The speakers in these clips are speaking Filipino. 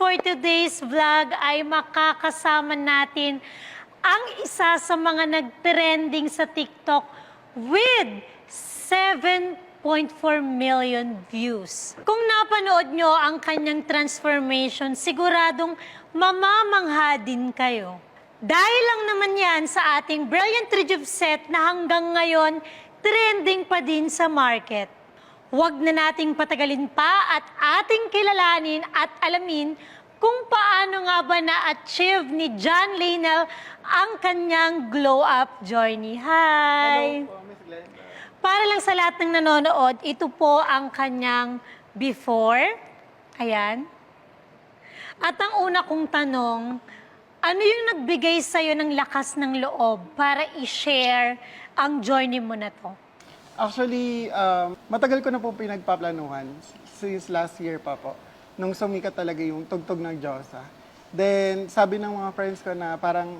for today's vlog ay makakasama natin ang isa sa mga nag-trending sa TikTok with 7.4 million views. Kung napanood nyo ang kanyang transformation, siguradong mamamangha din kayo. Dahil lang naman yan sa ating Brilliant Rejuve set na hanggang ngayon trending pa din sa market. Huwag na nating patagalin pa at ating kilalanin at alamin kung paano nga ba na-achieve ni John Lainel ang kanyang glow-up journey. Hi! Hello po, Miss Glenda. Para lang sa lahat ng nanonood, ito po ang kanyang before. Ayan. At ang una kong tanong, ano yung nagbigay sa'yo ng lakas ng loob para i-share ang journey mo na to? Actually, um, matagal ko na po pinagpaplanuhan since last year pa po. Nung sumikat talaga yung tugtog ng Diyosa. Then, sabi ng mga friends ko na parang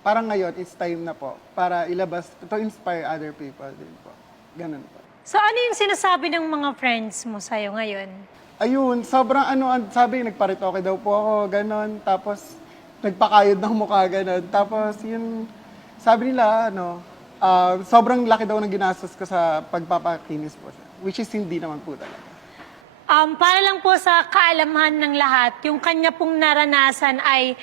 parang ngayon, it's time na po para ilabas, to inspire other people din po. Ganun po. So ano yung sinasabi ng mga friends mo sa'yo ngayon? Ayun, sobrang ano, an- sabi, nagparitoke daw po ako, ganon. Tapos, nagpakayod ng mukha, ganon. Tapos, yun, sabi nila, ano, ah, sobrang laki daw ng ginastos ko sa pagpapakinis po. Which is hindi naman po talaga. Um, para lang po sa kaalaman ng lahat, yung kanya pong naranasan ay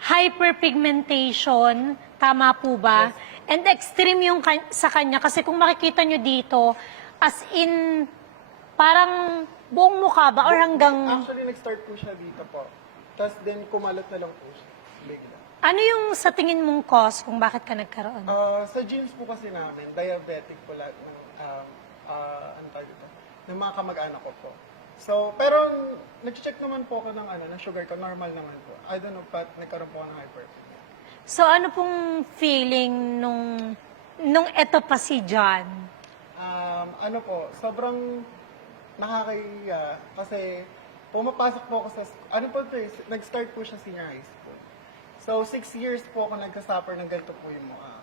hyperpigmentation, tama po ba? And extreme yung kan- sa kanya kasi kung makikita nyo dito, as in, parang buong mukha ba or hanggang... Actually, nag-start po siya dito po. Tapos then, kumalat na lang po siya. Ano yung sa tingin mong cause kung bakit ka nagkaroon? Ah, sa genes po kasi namin, diabetic po lahat ng, um, ah, ano tawag ito, ng mga kamag-anak ko po. So, pero nag-check naman po ako ng, ano, ng sugar ko, normal naman po. I don't know, but nagkaroon po ako ng hypertension. So ano pong feeling nung nung eto pa si John? Um, ano po, sobrang nakakaiya kasi pumapasok po ako sa, ano po ito eh, nag-start po siya senior high school. So, six years po ako nagkasuffer ng ganito po yung mukha.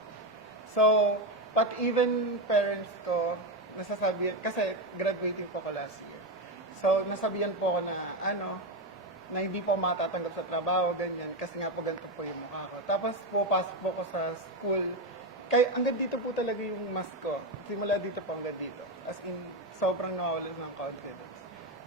So, but even parents ko, nasasabi, kasi graduating po ako last year. So, nasabihan po ako na, ano, na hindi po matatanggap sa trabaho, ganyan, kasi nga po ganito po yung mukha ko. Tapos, pupasok po ako sa school, kaya hanggang dito po talaga yung mask ko. Simula dito po hanggang dito. As in, sobrang nawalan ng confidence.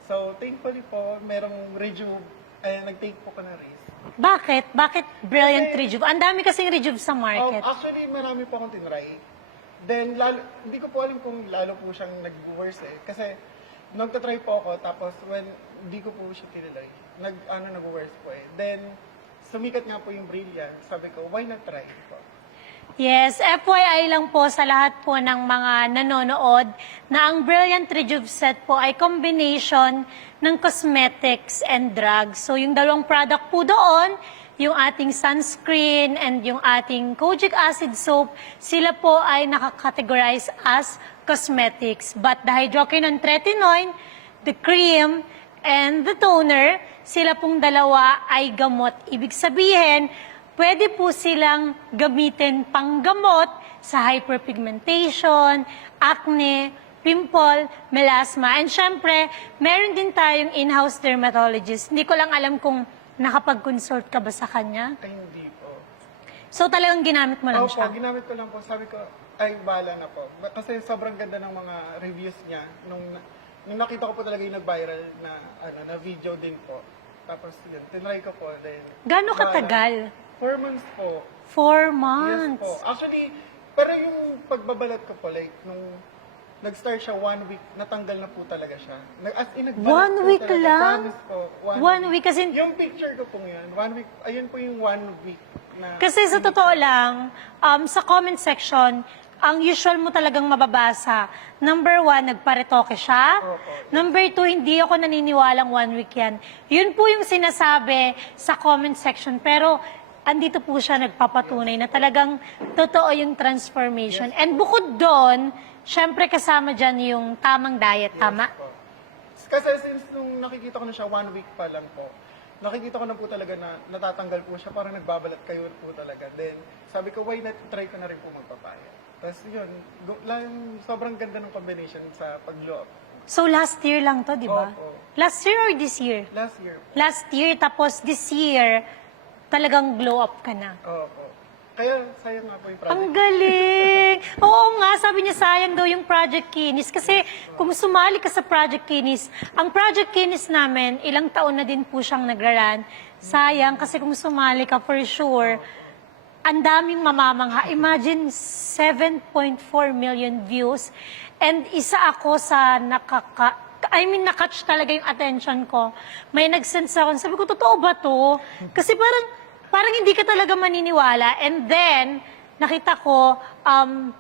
So, thankfully po, merong rejuve, eh, nag-take po ko na risk. Bakit? Bakit Brilliant Kasi- Rejuve? Ang dami kasing Rejuve sa Um, market. actually, marami po akong tinry. Then, lalo, hindi ko po alam kung lalo po siyang nag-worse eh. Kasi, nagtatry po ako, tapos when hindi ko po siya tinilay, nag, ano, nag-worse po eh. Then, sumikat nga po yung Brilliant. Sabi ko, why not try po? Yes, FYI lang po sa lahat po ng mga nanonood na ang Brilliant Rejuve set po ay combination ng cosmetics and drugs. So yung dalawang product po doon, yung ating sunscreen and yung ating kojic acid soap, sila po ay nakakategorize as cosmetics. But the hydroquinone tretinoin, the cream, and the toner, sila pong dalawa ay gamot. Ibig sabihin, pwede po silang gamitin panggamot sa hyperpigmentation, acne, pimple, melasma. And syempre, meron din tayong in-house dermatologist. Hindi ko lang alam kung nakapag-consult ka ba sa kanya. Ay, hindi po. So talagang ginamit mo lang Opo, siya. ginamit ko lang po. Sabi ko, ay, bala na po. Kasi sobrang ganda ng mga reviews niya. Nung, nung nakita ko po talaga yung nag-viral na, ano, na video din po. Tapos yun, tinry ko po. Then, Gano'ng katagal? Four months po. Four Yes months. po. Actually, pero yung pagbabalat ko po, like, nung nag-start siya one week, natanggal na po talaga siya. Nag, as in, nagbalat One po week talaga. lang? Promise po, one, One week kasi- Yung picture ko po yun, one week, ayun po yung one week na... Kasi sa totoo lang, um, sa comment section, ang usual mo talagang mababasa. Number one, nagparetoke siya. Opo. Number two, hindi ako naniniwalang one week yan. Yun po yung sinasabi sa comment section. Pero andito po siya nagpapatunay na talagang totoo yung transformation. And bukod doon, syempre kasama dyan yung tamang diet, tama? po. Kasi since nung nakikita ko na siya, one week pa lang po, nakikita ko na po talaga na natatanggal po siya, parang nagbabalat kayo po talaga. Then, sabi ko, why not try ko na rin po magpapaya. Tapos yun, gu- lang, sobrang ganda ng combination sa pag-glow up. So last year lang to, di ba? Opo. Last year or this year? Last year po. Last year, tapos this year, talagang glow up ka na. Opo. Kaya sayang nga po yung project. Ang galing! Oo nga, sabi niya sayang daw yung Project Kinis. Kasi kung sumali ka sa Project Kinis, ang Project Kinis namin, ilang taon na din po siyang nagraran. Sayang, kasi kung sumali ka for sure, ang daming mamamangha. Imagine, 7.4 million views. And isa ako sa nakaka... I mean, nakatch talaga yung attention ko. May nag-send sa akin. Sabi ko, totoo ba to? Kasi parang, parang hindi ka talaga maniniwala. And then, nakita ko, um,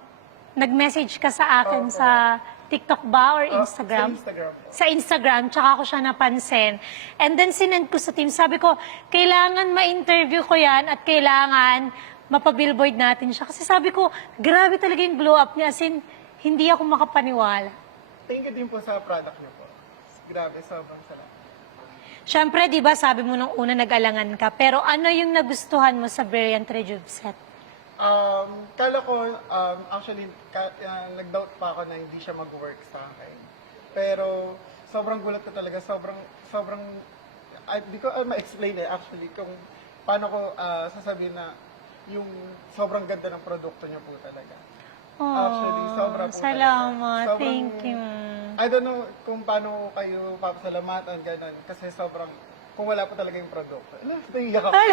nag-message ka sa akin sa TikTok ba or Ah, Instagram? Sa Instagram sa Instagram, tsaka ako siya napansin. And then sinend ko sa team, sabi ko, kailangan ma-interview ko yan at kailangan mapabillboard natin siya. Kasi sabi ko, grabe talaga yung glow up niya. As in, hindi ako makapaniwala. Thank you din po sa product niyo po. Grabe, sobrang salamat. Siyempre, di ba, sabi mo nung una nag-alangan ka, pero ano yung nagustuhan mo sa Brilliant Rejuve set? Um, kala ko, um, actually, ka, uh, nag-doubt pa ako na hindi siya mag-work sa akin. Pero, sobrang gulat ko talaga, sobrang, sobrang, hindi ko uh, ma-explain eh, actually, kung paano ko ah, sasabihin na yung sobrang ganda ng produkto niya po talaga. Actually, sobra po talaga. Salamat. Sobrang- Thank you. I don't know kung paano kayo papasalamatan, ganun. Kasi sobrang, kung wala po talaga yung produkto. Ano, naiiyak ako. Ay,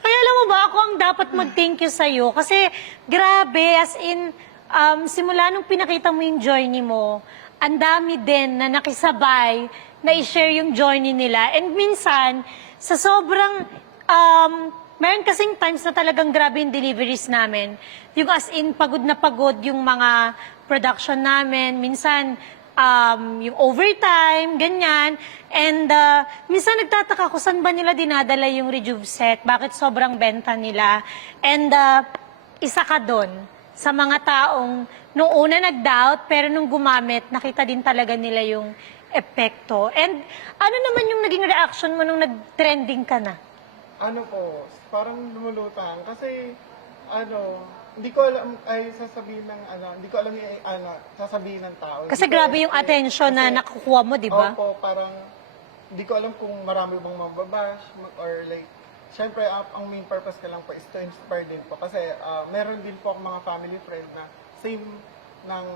ay, alam mo ba, ako ang dapat mag-thank you sa'yo. Kasi, grabe, as in, um, simula nung pinakita mo yung journey mo, ang dami din na nakisabay na i-share yung journey nila. And minsan, sa sobrang, um, meron kasing times na talagang grabe yung deliveries namin. Yung as in, pagod na pagod yung mga production namin. Minsan, um, yung overtime, ganyan. And uh, minsan nagtataka ko, saan ba nila dinadala yung Rejuve set? Bakit sobrang benta nila? And uh, isa ka doon sa mga taong nung una nag-doubt, pero nung gumamit, nakita din talaga nila yung epekto. And ano naman yung naging reaction mo nung nag-trending ka na? Ano po, parang lumulutang. Kasi, ano, hindi ko alam, ay sasabihin ng, ano, hindi ko alam yung, ano, sasabihin ng tao. Kasi Hindi ko grabe alam yung eh. attention na Kasi- nakukuha mo, di ba? Opo, parang, hindi ko alam kung marami bang mababash, ma- or like, syempre, ang, ang main purpose ko lang po is to inspire din po. Kasi, ah, meron din po akong mga family friend na same ng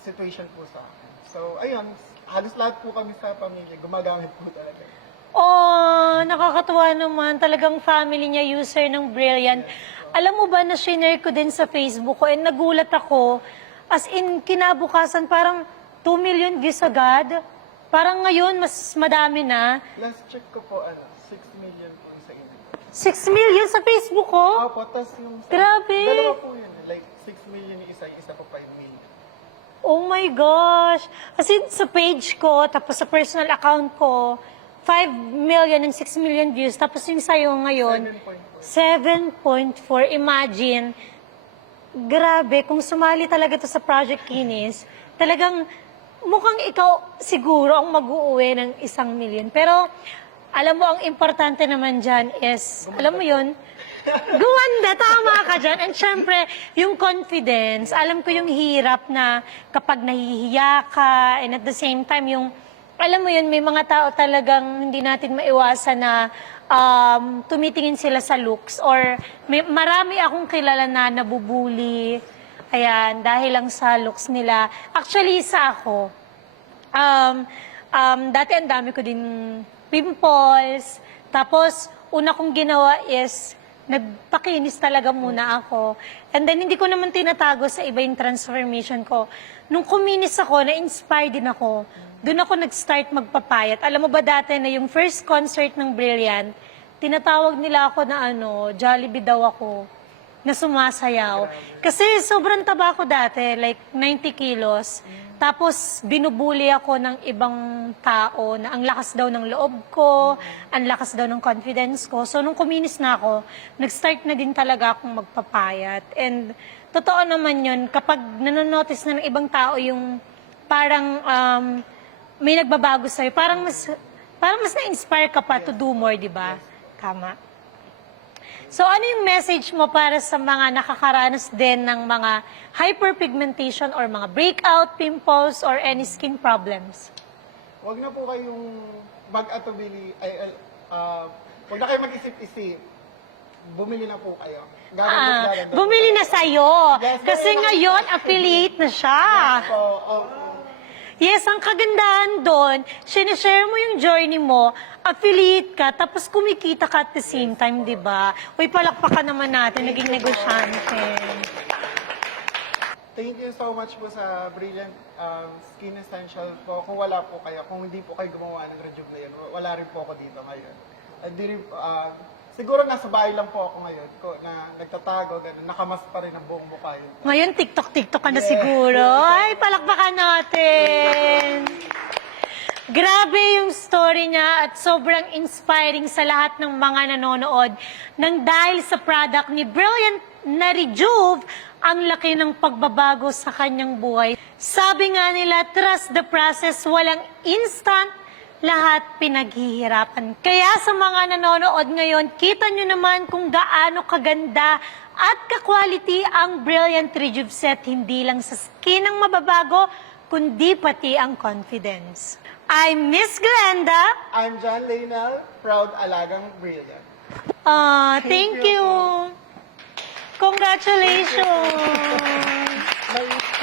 situation po sa akin. So, ayun, halos lahat po kami sa pamilya, gumagamit po talaga. Oh, nakakatuwa naman. Talagang family niya user ng Brilliant. Alam mo ba na shinare ko din sa Facebook ko and nagulat ako. As in, kinabukasan parang 2 million views agad. Parang ngayon, mas madami na. Last check ko po, ano, 6 million po sa inyo. 6 million sa Facebook ko? Opo, tas yung... sa- Grabe! Dalawa po yun. Like, 6 million yung isa, yung isa po 5 million. Oh my gosh! As in, sa page ko, tapos sa personal account ko, 5 million and 6 million views. Tapos yung sa'yo ngayon, 7.4. 7.4. Imagine, grabe, kung sumali talaga to sa Project Kinis, talagang mukhang ikaw siguro ang mag-uuwi ng isang million. Pero, alam mo, ang importante naman dyan is, alam mo yun, Gumanda, tama ka dyan. And syempre, yung confidence, alam ko yung hirap na kapag nahihiya ka, and at the same time, yung, alam mo yun, may mga tao talagang hindi natin maiwasan na um, tumitingin sila sa looks or may, marami akong kilala na nabubuli. Ayan, dahil lang sa looks nila. Actually, isa ako. Um, um, dati ang dami ko din pimples. Tapos, una kong ginawa is, nagpakinis talaga muna ako. And then, hindi ko naman tinatago sa iba yung transformation ko. Nung kuminis ako, na-inspire din ako. Doon ako nag-start magpapayat. Alam mo ba dati na yung first concert ng Brilliant, tinatawag nila ako na ano, Jollibee daw ako na sumasayaw. Kasi sobrang taba ko dati, like 90 kilos. Tapos binubuli ako ng ibang tao na ang lakas daw ng loob ko, ang lakas daw ng confidence ko. So nung kuminis na ako, nag-start na din talaga akong magpapayat. And totoo naman yun, kapag nanonotice na ng ibang tao yung parang um, may nagbabago sa'yo, parang mas, parang mas na-inspire ka pa to do more, di ba? Tama. So ano yung message mo para sa mga nakakaranas din ng mga hyperpigmentation or mga breakout, pimples, or any skin problems? Huwag na po kayong mag-atubili, ay, uh, huwag na kayo mag-isip-isip. Bumili na po kayo. Gagawin, Ah, gagawin. bumili na sa'yo. Yes, Kasi ngayon, affiliate na siya. So, oh, Yes, ang kagandahan doon, sinishare mo yung journey mo, affiliate ka, tapos kumikita ka at the same time, di ba? Uy, palakpakan naman natin, naging negosyante. Thank you so much po sa Brilliant um, Skin Essential po. Kung wala po kayo, kung hindi po kayo gumawa ng rejuve na yan, wala rin po ako dito ngayon. Hindi rin, ah, siguro nasa bahay lang po ako ngayon ko, na nagtatago, ganun, nakamas pa rin ang buong mukha yun. Ngayon, TikTok-TikTok ka na Yeah. siguro. Ay, palakpakan natin. Grabe yung story niya at sobrang inspiring sa lahat ng mga nanonood nang dahil sa product ni Brilliant na Rejuve, ang laki ng pagbabago sa kanyang buhay. Sabi nga nila, trust the process, walang instant, lahat pinaghihirapan. Kaya sa mga nanonood ngayon, kita nyo naman kung gaano kaganda at ka-quality ang Brilliant Rejuve Set, hindi lang sa skin ang mababago, kundi pati ang confidence. I'm Miss Glenda. I'm John Laynel, proud alagang Brilliant. Ah, Thank thank you you. Congratulations. May